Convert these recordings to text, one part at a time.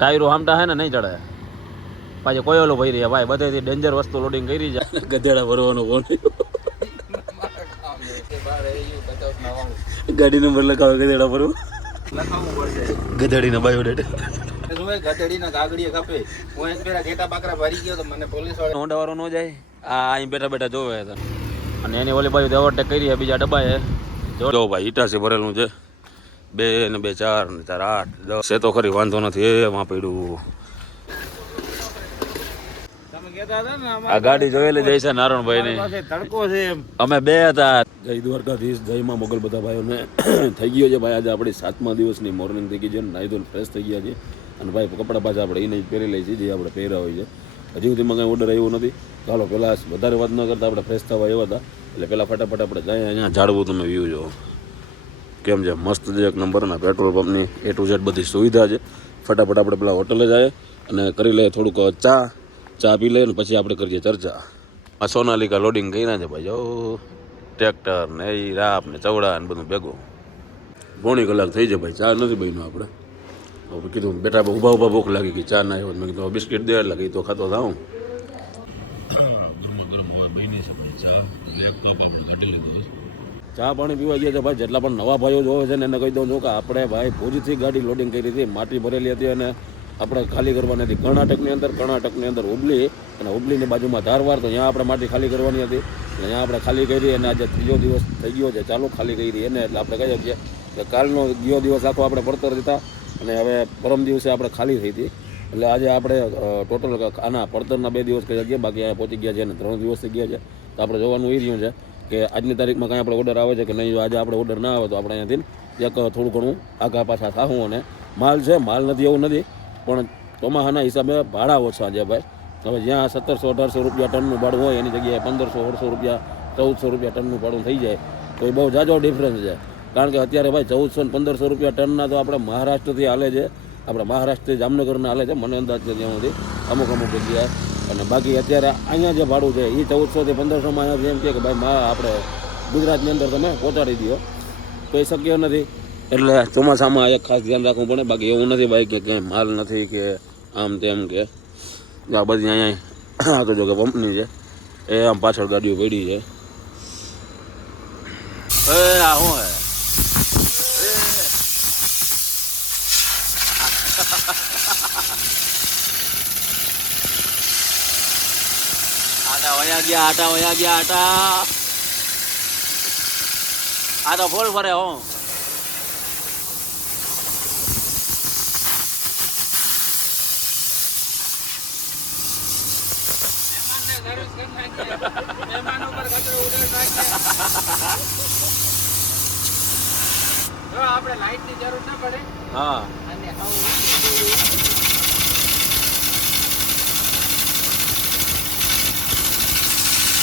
ટાયરો હામટા હે ને નહીં ચડે. પાછી કોઈ ઓલો ભરી રહ્યા ભાઈ બધેથી ડેન્જર વસ્તુ લોડિંગ કરી જાય. ગધેડા ભરવાનો ફોન ગાડી નંબર લખાવે ગધેડા ભરવું. ગધેડીનો બાયોડેટા શું એ ગધેડીના કાગડીએ ખપે? હું એક પેલા ઘેટા બાકરા ભરી ગયો તો મને પોલીસવાળા હોન્ડા વાળો ન જાય. આ અહીં બેઠા બેઠા જોવે છે. અને એની ઓલી બાજુ ઓવરટેક કરી બીજા ડબ્બા જો ભાઈ ઈટાસી ભરેલું છે. બે ને બે ચાર ને ચાર આઠ દસ. છે તો ખરી વાંધો નથી. એમાં પડ્યું તમે કહેતા હતા ને આ ગાડી જોયેલી જાય છે નારણભાઈ ની તડકો છે અમે બે હતા. જય દ્વારકાધીશ જય માં મોગલ બધા ભાઈઓને. થઈ ગયો છે ભાઈ આજે આપણી સાતમા દિવસની મોર્નિંગ થઈ ગઈ છે નાહી ધોઈને ફ્રેશ થઈ ગયા છે. અને ભાઈ કપડાં પાછા આપણે એને જ પહેરી લઈએ છીએ જે આપણે પહેર્યા હોય છે. હજી સુધીમાં કંઈ ઓર્ડર આવ્યો નથી. ચાલો પહેલાં વધારે વાત ન કરતા આપણે ફ્રેશ થવા એવા હતા. એટલે પહેલાં ફટાફટ આપણે જાય અહીંયા ઝાડવું તમે વ્યૂ જો કેમ છે? મસ્ત છે, એક નંબરના પેટ્રોલ પંપની એ ટુ ઝેડ બધી સુવિધા છે. ફટાફટ આપણે પેલા હોટલે જાય અને કરી લઈએ થોડુંક ચા. ચા પી લઈએ ને પછી આપણે કરીએ ચર્ચા. આ સોનાલિકા લોડિંગ કર્યા છે ભાઈ. જો ટ્રેક્ટર ને એ રાપ ને ચવડા ને બધું ભેગું. પોણી કલાક થઈ જાય ભાઈ. ચા નથી બન્યું આપણે. કીધું, બેટા ઊભા ઊભા ભૂખ લાગી ગઈ. ચા ના આવ્યો મેં કીધું બિસ્કિટ દે. એટલે કીધું ખાતો થાઉં. ચા પાણી પીવા ગયા છે ભાઈ, જેટલા પણ નવા ભાઈઓ જોવે છે ને એને કહી દઉં છું કે આપણે ભાઈ ભુજથી ગાડી લોડિંગ કરી હતી, માટી ભરેલી હતી અને આપણે ખાલી કરવાની હતી. કર્ણાટકની અંદર કર્ણાટકની અંદર હુબલી અને હુબલીની બાજુમાં ધારવાર તો ત્યાં આપણે માટી ખાલી કરવાની હતી. અને ત્યાં આપણે ખાલી કરી અને આજે ત્રીજો દિવસ થઈ ગયો છે, ચાલુ ખાલી કરી એને, એટલે આપણે કહીએ છીએ કે કાલનો ગયો દિવસ આખો આપણે પડતર હતા અને હવે પરમ દિવસે આપણે ખાલી થઈ હતી. એટલે આજે આપણે ટોટલ આના પડતરના બે દિવસ કહી શકીએ, બાકી અહીંયા પહોંચી ગયા છે અને ત્રણ દિવસ થઈ ગયા છે. તો આપણે જોવાનું એ રહ્યું છે. કે આજની તારીખમાં કાંઈ આપણે ઓર્ડર આવે છે કે નહીં, જો આજે આપણે ઓર્ડર ના આવે તો આપણે અહીંયાથી એક થોડું ઘણું આગા પાછા થાવું અને માલ છે, માલ નથી, એવું નથી. પણ ચોમાસાના હિસાબે ભાડા ઓછા છે ભાઈ. હવે જ્યાં સત્તરસો, અઢારસો રૂપિયા ટનનું ભાડું હોય, એની જગ્યાએ પંદરસો, સોળસો રૂપિયા, ચૌદસો રૂપિયા ટનનું ભાડું થઈ જાય. તો એ બહુ જાજો ડિફરન્સ છે. કારણ કે અત્યારે ભાઈ ચૌદસો ને પંદરસો રૂપિયા ટનના તો આપણે મહારાષ્ટ્રથી હાલે છે. આપણે મહારાષ્ટ્રથી જામનગરના હાલે છે. મને અંદાજ છે ત્યાં સુધી અમુક અમુક જગ્યાએ અને બાકી અત્યારે અહીંયા જે ભાડું છે એ ચૌદસોથી પંદરસોમાં અહીંયા એમ કે ભાઈ મા આપણે ગુજરાતની અંદર તમે પહોંચાડી દો તો એ શક્ય નથી. એટલે ચોમાસામાં એક ખાસ ધ્યાન રાખવું પડે. બાકી એવું નથી ભાઈ કે ક્યાંય માલ નથી કે આમ તેમ કે. આ બધી અહીંયા તો જો કે કંપની છે. એ આમ પાછળ ગાડીઓ પડી છે. એ આ શું હે? આટા વયા ગયા આટા વયા ગયા આટા. આ તો ફોલ ફરે હો. આપણે લાઈટની જરૂર ના પડે. હા. અને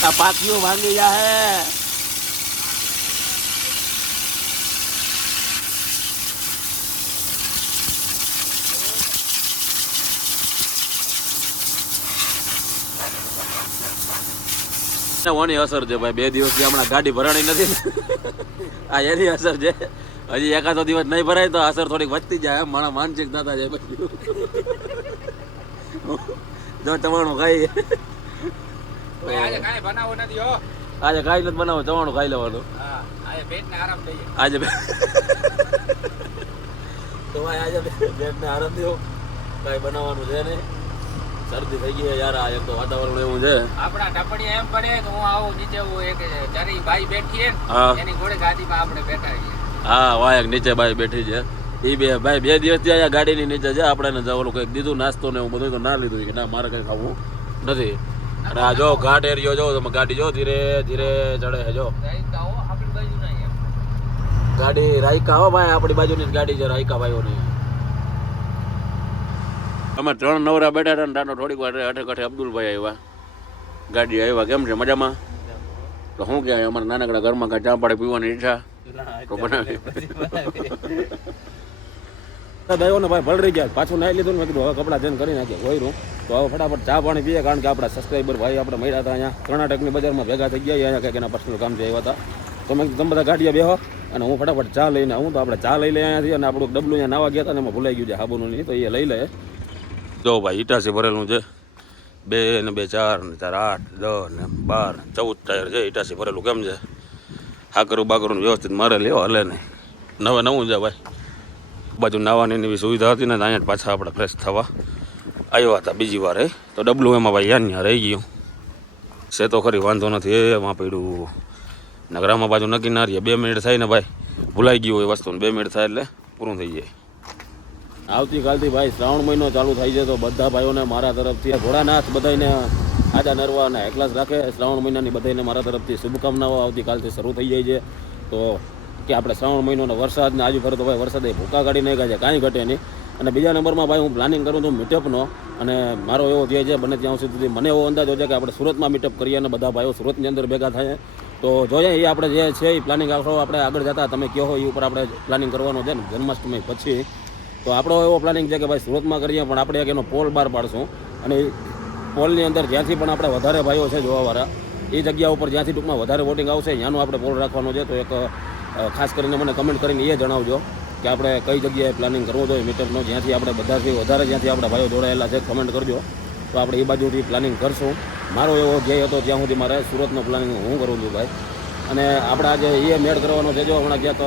આ પાથીઓ ભાંગી જાહે ઓની અસર છે ભાઈ, બે દિવસથી હમણાં ગાડી ભરાણી નથી. આ એની અસર છે. હજી એકાદો દિવસ નહીં ભરાય તો અસર થોડીક વધતી જાય મારા માનસિક દાદા છે જો તમારું ભાઈ આજે કાંઈ બનાવો નથી હો. આજે કાંઈ નથી બનાવો જવાનું ખાઈ લેવાનું. હા આજે પેટને આરામ દઈએ. આજે બે- તો ભાઈ આજે બેટને આરામ થયો કાંઈ બનાવવાનું છે નહીં. શરદી થઈ ગઈ યાર આ એક તો વાતાવરણ એવું છે. આપણા ટપણીયા એમ પડે કે હું આવું નીચે હું એક ચારી બાઈ બેઠી છે હા. એની ઘોડે ગાડીમાં આપણે બેઠા છીએ. હા વાયક નીચે ભાઈ બેઠી છે. એ બે ભાઈ બે દિવસથી અહીંયા ગાડીની નીચે છે આપણે જવાનું કંઈક દીધું નાસ્તો ને એવું બધું તો ના લીધું કે ના મારે કંઈ ખાવું નથી. અને આ જો ઘાટ એરિયો જો તમે ગાડી જો ધીરે ધીરે ચડે છે જો. ના ગાડી રાયકા હો ભાઈ આપણી બાજુની જ ગાડી છે રાયકા ભાઈઓની. અમે ત્રણ નવરા બેઠા હતા ને તાનો થોડીક વાર અઠે કઠે અબ્દુલભાઈ આવ્યા. ગાડી આવ્યા કેમ છે? મજામાં? તો શું કહેવાય અમારા નાનકડા ઘરમાં કાંઈ ચા પાડે પીવાની ઈચ્છા? તો બનાવી. ભાઈઓને ભાઈ ભળ રહી ગયા. પાછું નાઈ લીધું ને મેં કીધું, હવે કપડાં ચેન્જ કરી નાખીએ ગોયરું તો હવે ફટાફટ ચા પાણી પીએ, કારણ કે આપણા સબસ્ક્રાઈબર ભાઈ આપણે મળ્યા હતા અહીંયા. કર્ણાટકની બજારમાં ભેગા થઈ ગયા, અહીંયા કંઈક એના પર્સનલ કામથી આવ્યા હતા. તો મેં તમે બધા ગાડીએ બેહો અને હું ફટાફટ ચા લઈને આવું. તો આપણે ચા લઈ લઈએ અહીંયાથી અને આપણું ડબલું અહીંયા નાવા ગયા હતા ને એમાં ભૂલાઈ ગયું છે હાબુનું તો એ લઈ લે. જો ભાઈ ઈટાસી ભરેલું છે. બે ને બે, ચાર ને ચાર, આઠ, દસ ને બાર ને ચૌદ ટાયર છે ઈટાસી ભરેલું. કેમ છે? હાકરું બાકરું વ્યવસ્થિત મારે લેવો હલે નહીં. નવે નવું છે ભાઈ. બાજુ નાવાની એવી સુવિધા હતી ને અહીંયા પાછા આપણે ફ્રેશ થવા આવ્યા હતા બીજી વાર તો ડબલું એમાં ભાઈ યાન રહી ગયું. છે તો ખરી, વાંધો નથી એમાં પડ્યું નગરામાં બાજુ નક્કી ના રહીએ. બે મિનિટ થાય ને ભાઈ, ભૂલાઈ ગયું એ વસ્તુ બે મિનિટ થાય એટલે પૂરું થઈ જાય. આવતીકાલથી ભાઈ શ્રાવણ મહિનો ચાલુ થાય છે તો બધા ભાઈઓને મારા તરફથી ઘોડાનાથ બધાને આજા નરવા અને એકલાસ રાખે. શ્રાવણ મહિનાની બધાને મારા તરફથી શુભકામનાઓ આવતીકાલથી શરૂ થઈ જાય છે. તો કે આપણે શ્રાવણ મહિનો ને વરસાદને આજુ તો ભાઈ વરસાદે ભૂકા કાઢી નાખ્યા છે, કાંઈ ઘટે નહીં. અને બીજા નંબરમાં ભાઈ હું પ્લાનિંગ કરું છું મીટઅપનો અને મારો એવો ધ્યેય છે, બને ત્યાં સુધી મને એવો અંદાજો છે કે આપણે સુરતમાં મીટઅપ કરીએ અને બધા ભાઈઓ સુરતની અંદર ભેગા થાય. તો જોઈએ, એ આપણે જે છે એ પ્લાનિંગ આખો આપણે આગળ જતા તમે કહો એ ઉપર આપણે પ્લાનિંગ કરવાનું છે ને, જન્માષ્ટમી પછી. તો આપણો એવો પ્લાનિંગ છે કે ભાઈ સુરતમાં કરીએ, પણ આપણે એક એનો પોલ બહાર પાડશું. અને પોલની અંદર જ્યાંથી પણ આપણે વધારે ભાઈઓ છે જોવાવાળા, એ જગ્યા ઉપર જ્યાંથી ટૂંકમાં વધારે વોટિંગ આવશે, ત્યાંનું આપણે પોલ રાખવાનો છે. તો એક ખાસ કરીને મને કમેન્ટ કરીને એ જણાવજો કે આપણે કઈ જગ્યાએ પ્લાનિંગ કરવું જોઈએ. મીટરનો જ્યાંથી આપણે બધાથી વધારે, જ્યાંથી આપણા ભાઈઓ જોડાયેલા છે કમેન્ટ કરજો. તો આપણે એ બાજુથી પ્લાનિંગ કરશું. મારો એવો ધ્યેય હતો ત્યાં સુધી મારે સુરતનો પ્લાનિંગ હું કરું છું ભાઈ. અને આપણે આજે એ મેળ કરવાનો છે, જો હમણાં ક્યાંક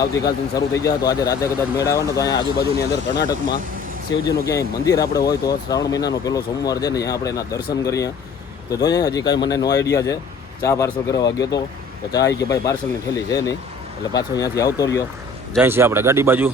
આવતીકાલથી શરૂ થઈ જાય તો આજે રાતે કદાચ મેળ આવે ને તો અહીંયા આજુબાજુની અંદર કર્ણાટકમાં શિવજીનું ક્યાંય મંદિર આપણે હોય તો શ્રાવણ મહિનાનો પહેલો સોમવાર છે ને, અહીંયા આપણે એના દર્શન કરીએ. તો જોઈએ, હજી કાંઈ મને નો આઈડિયા છે. ચા પાર્સલ કરવા ગયો તો તો ચા કે ભાઈ પાર્સલની થેલી છે નહીં. એટલે પાછો અહીંયાથી આવતો રહ્યો. જાય છે આપણે ગાડી બાજુ.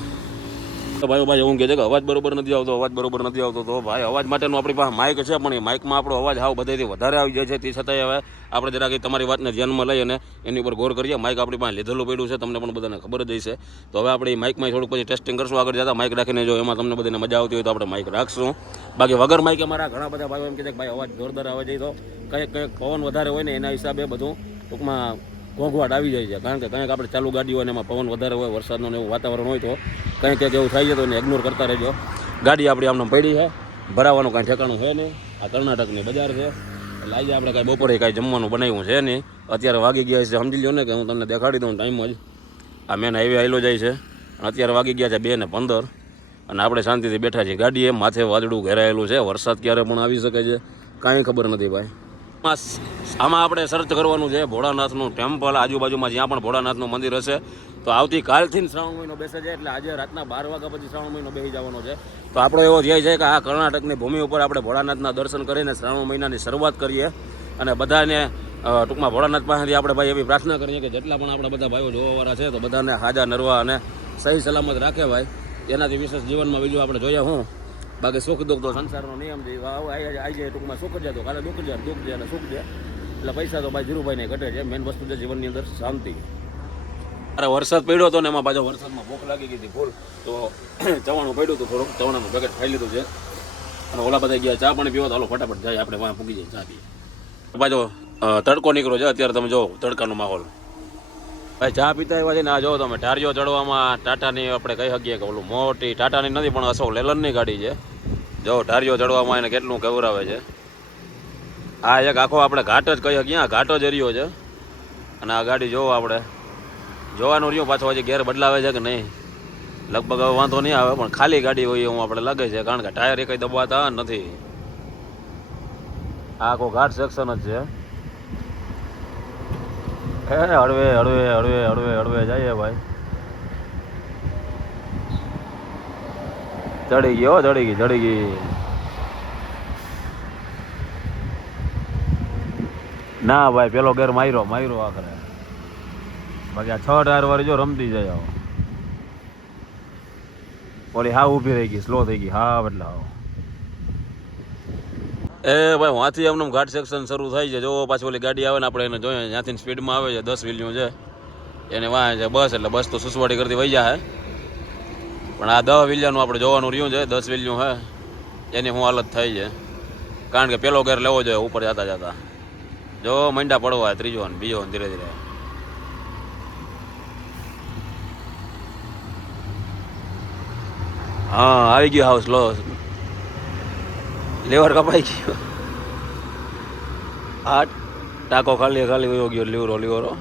તો ભાઈ ભાઈ હું કહે છે કે અવાજ બરોબર નથી આવતો, અવાજ બરોબર નથી આવતો. તો ભાઈ, અવાજ માટેનું આપણી પાસે માઇક છે, પણ એ માઇકમાં આપણો અવાજ હાવ બધાથી વધારે આવી જાય છે. તે છતાંય હવે આપણે જરાક તમારી વાતને ધ્યાનમાં લઈ અને એની ઉપર ગોર કરીએ. માઇક આપણી પાસે લીધેલું પડ્યું છે, તમને પણ બધાને ખબર જ હશે. તો હવે આપણે માઇકમાં થોડુંક પછી ટેસ્ટિંગ કરશું. આગળ જતા માઇક રાખીને જો એમાં તમને બધાને મજા આવતી હોય તો આપણે માઇક રાખશું. બાકી વગર માઇક મારા ઘણા બધા ભાઈઓ એમ કહે છે કે ભાઈ, અવાજ જોરદાર આવે છે. તો કંઈક કંઈક પવન વધારે હોય ને એના હિસાબે બધું ટૂંકમાં ઘોંઘવાટ આવી જાય છે. કારણ કે કંઈક આપણે ચાલુ ગાડી હોય ને એમાં પવન વધારે હોય, વરસાદનું એવું વાતાવરણ હોય તો કંઈક કંઈક એવું થાય છે તો એને ઇગ્નોર કરતા રહેજો. ગાડી આપણી આમને પડી છે. ભરાવાનું કાંઈ ઠેકાણું છે નહીં. આ કર્ણાટકની બજાર છે. એટલે આજે આપણે કાંઈ બપોરે કાંઈ જમવાનું બનાવ્યું છે નહીં. અત્યારે વાગી ગયા છે, સમજી લો ને કે હું તમને દેખાડી દઉં ટાઈમ જ. આ મેન હાઈવે આવેલો જાય છે. અને અત્યારે વાગી ગયા છે બે ને પંદર. અને આપણે શાંતિથી બેઠા છીએ. ગાડીએ માથે વાદળું ઘેરાયેલું છે. વરસાદ ક્યારે પણ આવી શકે છે. કાંઈ ખબર નથી ભાઈ. આમાં આપણે સર્ચ કરવાનું છે ભોળાનાથનું ટેમ્પલ, આજુબાજુમાં જ્યાં પણ ભોળાનાથનું મંદિર હશે, તો આવતીકાલથી શ્રાવણ મહિનો બેસે છે, એટલે આજે રાતના બાર વાગ્યા પછી શ્રાવણ મહિનો બેસી જવાનો છે. તો આપણો એવો ધ્યેય છે કે આ કર્ણાટકની ભૂમિ ઉપર આપણે ભોળાનાથના દર્શન કરીને શ્રાવણ મહિનાની શરૂઆત કરીએ અને બધાને ટૂંકમાં ભોળાનાથ પાસેથી આપણે ભાઈ એવી પ્રાર્થના કરીએ કે જેટલા પણ આપણા બધા ભાઈઓ જોવાવાળા છે તો બધાને હાજા નરવા અને સહી સલામત રાખે ભાઈ. એનાથી વિશેષ જીવનમાં બીજું આપણે જોઈએ હું. બાકી સુખ દુઃખ તો સંસારનો નિયમ છે. આવ- જાય ટૂંકમાં સુખ છે તો કાલે દુઃખ છે દુઃખ અને સુખ છે. એટલે પૈસા તો ભાઈ ધીરુભાઈને ઘટે છે. મેન વસ્તુ છે જીવનની અંદર શાંતિ. અરે વરસાદ પડ્યો હતો ને એમાં પાછો વરસાદમાં ભૂખ લાગી ગઈ હતી ફૂલ. તો ચવાણું પડ્યું હતું થોડુંક. ચવાણાનું પેકેટ ખાઈ લીધું છે. અને ઓલા બધા ગયા, ચા પાણી પીવો તો હાલો, ફટાફટ જાય. આપણે વાં પૂકી જાય ચા પીએ. પાછો તડકો નીકળ્યો છે. અત્યારે તમે જો તડકાનો માહોલ. ભાઈ, ચા પીતા એવા છે ને, આ જો તમે ટારિયો ચડવામાં, ટાટાની આપણે કહી શકીએ કે ઓલું મોટી, ટાટાની નથી પણ અશોક લેલનની ગાડી છે. જો ટારિયો ચડવામાં એને કેટલું કેવરાવે છે? આ એક આખો આપણે ઘાટ જ કહીએ, ક્યાં? ઘાટો જ રહ્યો છે. અને આ ગાડી જોવો આપણે. જોવાનું રહ્યું, પાછો હજી ગેર બદલાવે છે કે નહીં? લગભગ હવે વાંધો નહીં આવે, પણ ખાલી ગાડી હોય એવું આપણે લાગે છે, કારણ કે ટાયર એ કંઈ દબાતા નથી. આ આખો ઘાટ સેક્શન જ છે. હે, હળવે હળવે હળવે હળવે હળવે, જઈએ ભાઈ. ચડી ગઈ હો ચડી ગઈ ચડી ગઈ. ના ભાઈ, પેલો ગેર માર્યો માર્યો આખરે. બાકી આ છ ટાયર વાળી જો રમતી જાય આવો. ઓલી હા ઊભી રહી ગઈ સ્લો થઈ ગઈ હા એટલે હાવ. એ ભાઈ વાંથી એમને ઘાટ સેક્શન શરૂ થાય છે. જો પાછી ઓલી ગાડી આવે ને આપણે એને જોઈએ. ત્યાંથી સ્પીડમાં આવે છે. દસ વ્હીલ્યું છે. એને વાંચે બસ એટલે બસ તો સુસવાડી કરતી વહી જાય પણ આ દસ વિલિયાનું આપણે જોવાનું રહ્યું છે, દસ વિલિયું હે, એની શું હાલત થઈ છે. કારણ કે પેલો ગેર લેવો જોઈએ, ઉપર જતા જતા. જો મંડા પડવા ત્રીજો ને બીજો ધીરે ધીરે. હા, આવી ગયો હાઉસ લો. લેવર કપાઈ ગયો. આ ટાંકો ખાલી ખાલી વયો ગયો, લીવરો લીવરો.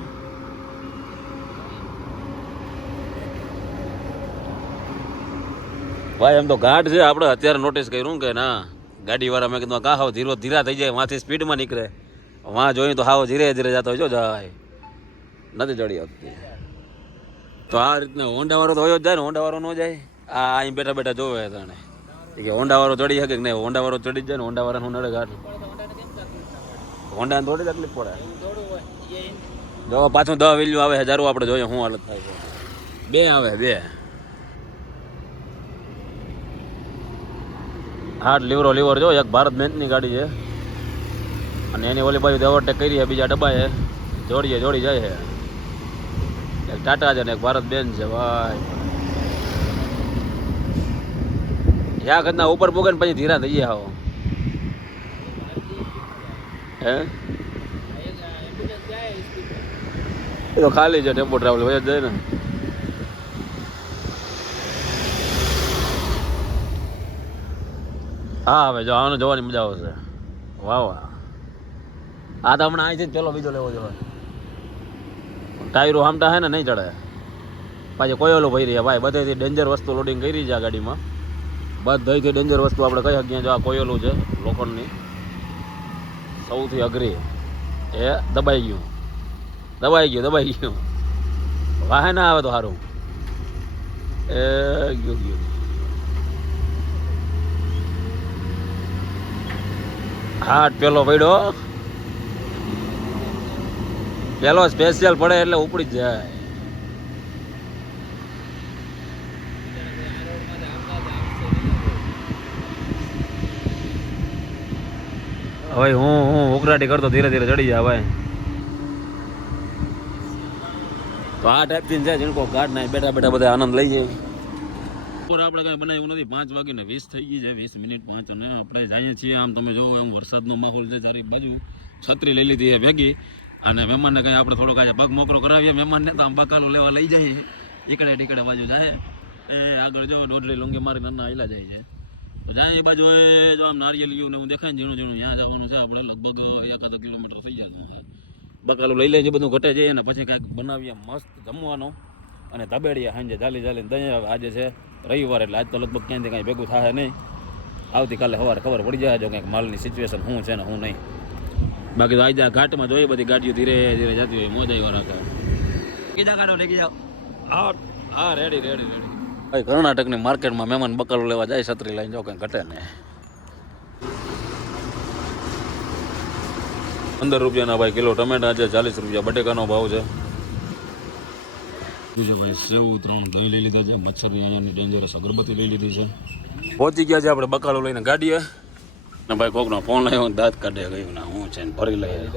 ભાઈ એમ તો ઘાટ છે, આપણે અત્યારે નોટિસ કર્યું કે ના ગાડીવાળા મેં કીધું કા હાવ ધીરો, ધીરા થઈ જાય, વાંથી સ્પીડમાં નીકળે. વાં જોયું તો હાવ ધીરે ધીરે જતો હોય, જો જાય. નથી ચડી શકતી. તો આ રીતના હોન્ડાવાળો તો હોય જ જાય ને હોન્ડાવાળો ન જાય. આ અહીં બેઠા બેઠા જોવે તને કે હોન્ડાવાળો ચડી શકે કે નહીં? હોન્ડાવાળો ચડી જાય ને હોન્ડાવાળાને હું નડે ઘાટ હોન્ડાને થોડી તકલીફ પડે. જો પાછું દવા વેલ્યુ આવે, હજારો આપણે જોઈએ શું હાલત થાય બે આવે, બે. હાટ લીવરો, લીવર જો, એક ભારત બેન્ચની ગાડી છે. અને એની ઓલી બાજુ ઓવરટેક કરી છે, બીજા ડબ્બા છે જોડીએ, જોડી જાય છે. એક ટાટા છે ને એક ભારત બેન છે, ભાઈ. યા કદના ઉપર પોગે ને પછી ધીરા થઈ ગયા આવો હે? તો ખાલી છે, ટેમ્પો ટ્રાવેલ હોય જાય ને. હા હવે જો આને જોવાની મજા આવશે. વાહ વાહ. આ તો હમણાં અહીંથી પેલો બીજો લેવો જોઈએ ટાયરો હામટા હે ને, નહીં ચડે. પાછી કોયલો ભાઈ રહ્યા. ભાઈ, બધેથી ડેન્જર વસ્તુ લોડિંગ કરી છે આ ગાડીમાં. બધેથી ડેન્જર વસ્તુ આપણે કહી શકીએ જો આ કોયલું છે, લોખંડની. સૌથી અઘરી. એ દબાઈ ગયું. દબાઈ ગયું દબાઈ ગયું. વાહે ના આવે તો સારું. એ ગયું ગયું. હાટ પેલો પડ્યો. પેલો સ્પેશિયલ પડે એટલે ઉપડી જાય. હવે હું હું ઉકરાટી કરતો ધીરે ધીરે ચડી જાય ભાઈ. તો આ ટાઈપથી છે જીણકો ગાઢ ના બેઠા બેઠા બધા આનંદ લઈ જાય. બપોર આપણે કઈ બનાવ્યું નથી. પાંચ વાગીને વીસ થઈ ગઈ છે, વીસ મિનિટ પાંચ અને આપણે જઈએ છીએ. આમ તમે જોવો એમ વરસાદનો માહોલ છે, ચારી બાજુ છત્રી લઈ લીધી છે ભેગી. અને મહેમાનને કંઈ આપણે થોડોક આજે પગ મોકરો કરાવીએ. મહેમાનને તો આમ બકાલો લેવા લઈ જઈએ. ઈકડે ટીકડે બાજુ જાય. એ આગળ જો દોઢડી લોંગે મારી નાના આયલા જાય છે. તો જાય એ બાજુ. એ જો આમ નારિયેલિયું ને હું દેખાય ઝીણું ઝીણું, ત્યાં જવાનું છે આપણે. લગભગ એકાદ કિલોમીટર થઈ જાય બકાલું લઈ લઈએ બધું ઘટે જઈએ ને પછી કાંઈક બનાવીએ મસ્ત જમવાનું. અને ધબેડીએ સાંજે ચાલી ચાલીને દહીં આજે છે રવિવાર એટલે આજ તો લગભગ ક્યાંથી કાંઈ ભેગું થાય નહીં. આવતીકાલે સવારે ખબર પડી જાય જો કંઈક માલની સિચ્યુએશન શું છે ને શું નહીં. બાકી તો આજે ઘાટમાં જોઈએ બધી ગાડીઓ ધીરે ધીરે જતી હોય, મોજ આવ્યા રાખે. કીધા ગાડો લઈ ગયા. હા રેડી રેડી રેડી ભાઈ, કર્ણાટકની માર્કેટમાં મહેમાન બકરો લેવા જાય છત્રી લઈને, જો કંઈ ઘટે ને પંદર રૂપિયાના ભાઈ કિલો ટમેટા છે, ચાલીસ રૂપિયા બટેકાનો ભાવ છે. છે ભાઈ સેવ ત્રણ દહીં લઈ લીધા છે મચ્છરની અહીંયાની ડેન્જરસ અગરબત્તી લઈ લીધી છે. પહોંચી ગયા છે આપણે બકાલો લઈને ગાડીએ. ને ભાઈ કોકનો ફોન આવ્યો દાંત કાઢે ગયું ના હું છે ને ભરી પડી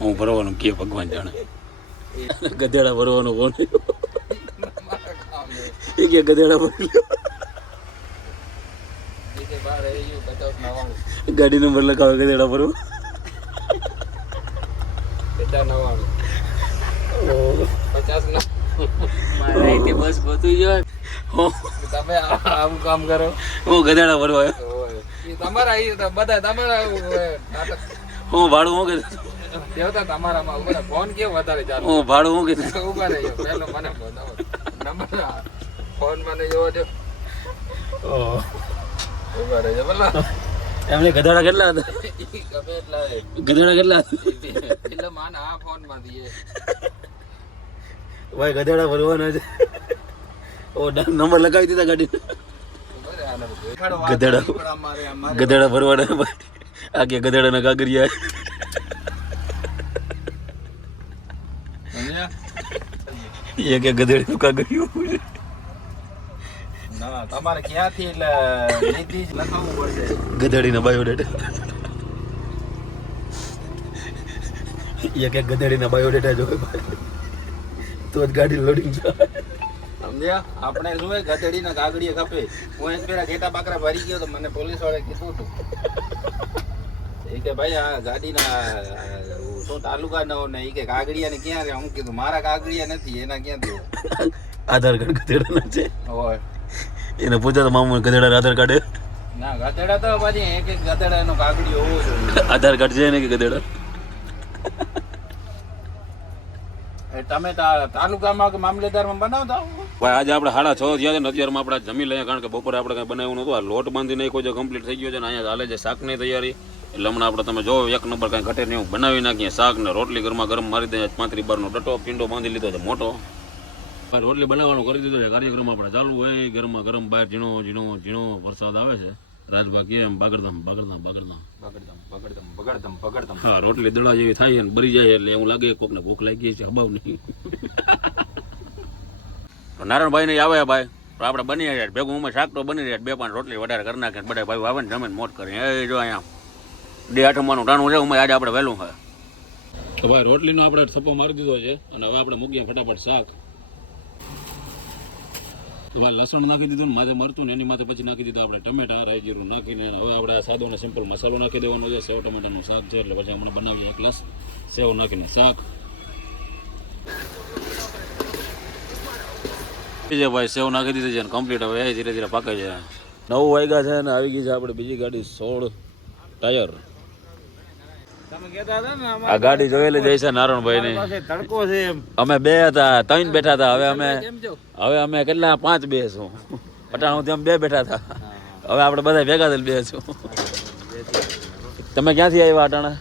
હું ભરવાનું કે ભગવાન જાણે. ગધેડા ભરવાનો ફોન એ કે ગધેડા ભરી ગાડી નંબર લખાવે ગધેડા ભરવા નવાણું પચાસ ના મારે બસ ગયો હું. તમે આવું કામ કરો. હું ગધેડા ભરવા તમારા અહીં બધા તમારા હું ભાડું હું કીધું? દેવતા તમારામાં ઊભા ફોન કેમ વધારે ચાલે? હું ભાડું હું કીધું? ઊભા રહીયો પહેલો મને ફોન આવો. નંબર. ફોન મને જોવો છો. ઊભા રહેજો એમને ગધેડા કેટલા હતા? ગધેડા કેટલા હતા? એટલે માને આ ફોન ભાઈ ગધેડા ભરવાના છે ઓ નંબર લગાવી દીધા ગાડી ઊભા રહે આને બધું. દેખાડો વાત ગધેડા. ગધેડા ભરવાના ભાઈ આ કે ગધેડાના કાગરિયા? એ કે ગધેડાનું કાગરિયું ના તમારે ક્યાંથી એટલે લીધી જ લખાવવું પડશે ગધેડીના બાયોડેટા એ કે ગધેડીના બાયોડેટા જોવે ભાઈ તો જ ગાડી લોડિંગ થાય સમજ્યા? આપણે શું હોય ગધેડીના ગાગડીએ ખપે? હું એક પેલા ઘેટા બાકરા ભરી ગયો તો મને પોલીસ વાળે કીધું હતું. એ કે ભાઈ આ ગાડીના શું શું તાલુકાનો ને એ કે કાગડિયા ને ક્યાં રે? હું કીધું મારા કાગડિયા નથી એના ક્યાંથી હોય? આધાર કાર્ડ ગધેડાના છે. હોય એને પૂછો તો મામુ ગધેડા આધાર કાર્ડ ના ગધેડા તો પછી એક એક ગધેડાનો કાગડી હોવો જોઈએ. આધાર કાર્ડ છે ને કે ગધેડા? તમે તાલુકામાં મામલેદારમાં બનાવતા ભાઈ, આજે આપણે સાડા છ થયા છે ને અત્યારમાં આપણે જમી લઈએ, કારણ કે બપોરે આપણે કંઈ બનાવ્યું નહોતું. આ લોટ બાંધી નાખ્યો છે કમ્પ્લીટ થઈ ગયો છે ને, અહીંયા હાલે છે શાકની તૈયારી. એટલે હમણાં આપણે તમે જો એક નંબર કાંઈ ઘટે નહીં બનાવી નાખીએ. શાક ને રોટલી ઘરમાં ગરમ મારી દઈએ પાંત્રી બારનો ડટો, પીંડો બાંધી લીધો છે, મોટો. રોટલી બનાવવાનું કરી દીધો છે, કાર્યક્રમ આપણે ચાલુ હોય ગરમમાં ગરમ બહાર ઝીણો ઝીણો ઝીણો વરસાદ આવે છે. રાજભા એમ બાગરધામ બાગરધામ બાગડધામ હા રોટલી દડા જેવી થાય છે ને બરી જાય એટલે એવું લાગે કોકને ભૂખ લાગી છે હબાવ નહીં. તો નારાયણભાઈ ને આવે ભાઈ. તો આપણે બની રહ્યા ભેગું ઉમે શાક તો બની રહ્યા બે પાંચ રોટલી વધારે કરી નાખે બધા ભાઈ આવે ને જમીન મોટ કરી. એ જો અહીંયા બે આઠમવાનું ટાણું છે ઉમે આજે આપણે વહેલું હોય. તો ભાઈ રોટલીનો આપણે થપ્પો મારી દીધો છે અને હવે આપણે મૂકીએ ફટાફટ શાક. તો ભાઈ લસણ નાખી દીધું ને માથે મરતું ને એની માથે પછી નાખી દીધું. આપણે ટમેટા રાઈ જીરું નાખીને હવે આપણે આ સાદો સિમ્પલ મસાલો નાખી દેવાનો છે. સેવ ટમેટાનું શાક છે એટલે પછી હમણાં બનાવીએ એક ગ્લાસ સેવ નાખીને શાક. જે ભાઈ સેવ નાખી દીધી છે કમ્પ્લીટ હવે ધીરે ધીરે પાકે છે. નવ વાગ્યા છે ને આવી ગઈ છે આપણે બીજી ગાડી સોળ ટાયર. આ ગાડી જોયેલી જાય છે નારણભાઈ ની તડકો છે અમે બે હતા ત્રણ બેઠા હતા. હવે અમે હવે અમે કેટલા? પાંચ બે છું. પટાણું તેમ બે બેઠા હતા. હવે આપણે બધા ભેગા થઈને બે છું. તમે ક્યાંથી આવ્યા અટાણા?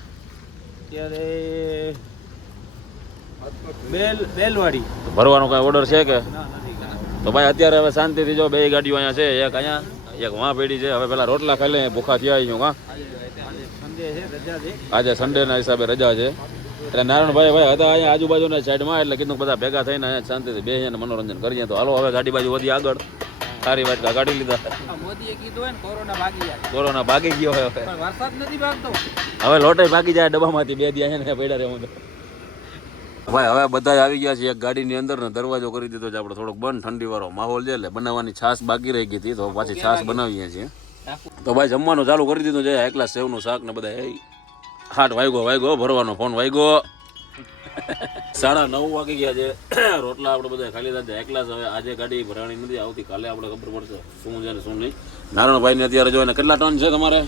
બેલવાડી. ભરવાનો કઈ ઓર્ડર છે કે. તો ભાઈ અત્યારે હવે શાંતિથી જો બે ગાડીઓ અહીંયા છે. એક અહીંયા એક વાં પેઢી છે. હવે પેલા રોટલા ખાઈ લે ભૂખા થયા અહીંયા કાં આજે છે છે. સન્ડેના હિસાબે રજા છે. એટલે નારાયણભાઈ ભાઈ હતા અહીંયા આજુબાજુના સાઈડમાં એટલે કીધું બધા ભેગા થઈને અહીંયા શાંતિથી બે અને મનોરંજન કરીએ. તો હાલો હવે ગાડી બાજુ વધી આગળ. સારી વાત ગાડી લીધા. મોદીએ કીધું હોય ને કોરોના ભાગી જાય કોરોના ભાગી ગયો હવે. વરસાદ નથી ભાગતો. હવે લોટે ભાગી જાય ડબ્બામાંથી બે દી અહીંયા પડ્યા રહેવું ભાઈ હવે બધા આવી ગયા છે એક ગાડીની અંદર ને દરવાજો કરી દીધો છે આપણે. થોડોક બંધ ઠંડી વાળો માહોલ છે એટલે બનાવવાની છાશ બાકી રહી ગઈ હતી. તો પાછી છાશ બનાવીએ છીએ. તો ભાઈ જમવાનું ચાલુ કરી દીધું છે. એકલા સેવનું શાક ને બધા હાટ વાગ્યો વાગ્યો ભરવાનો ફોન વાગ્યો સાડા નવ વાગી ગયા છે. રોટલા આપણે બધા ખાલી થતા એકલા હવે. આજે ગાડી ભરાણી નથી આવતી. કાલે આપણે ખબર પડશે શું છે ને શું નહીં. નારાયણભાઈને અત્યારે જો એને કેટલા ટન છે તમારે?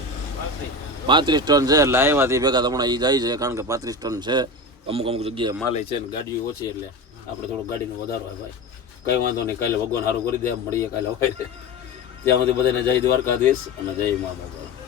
પાંત્રીસ ટન છે. એટલે આવ્યાથી ભેગા તમને એ જાય છે, કારણ કે પાંત્રીસ ટન છે. અમુક અમુક જગ્યાએ માલે છે ને ગાડીઓ ઓછી એટલે આપણે થોડો ગાડીનો વધારો હોય ભાઈ. કંઈ વાંધો નહીં. કાલે ભગવાન સારું કરી દે. મળીએ કાલે હોય. ત્યાં સુધી બધાને જય દ્વારકાધીશ અને જય મા બાબા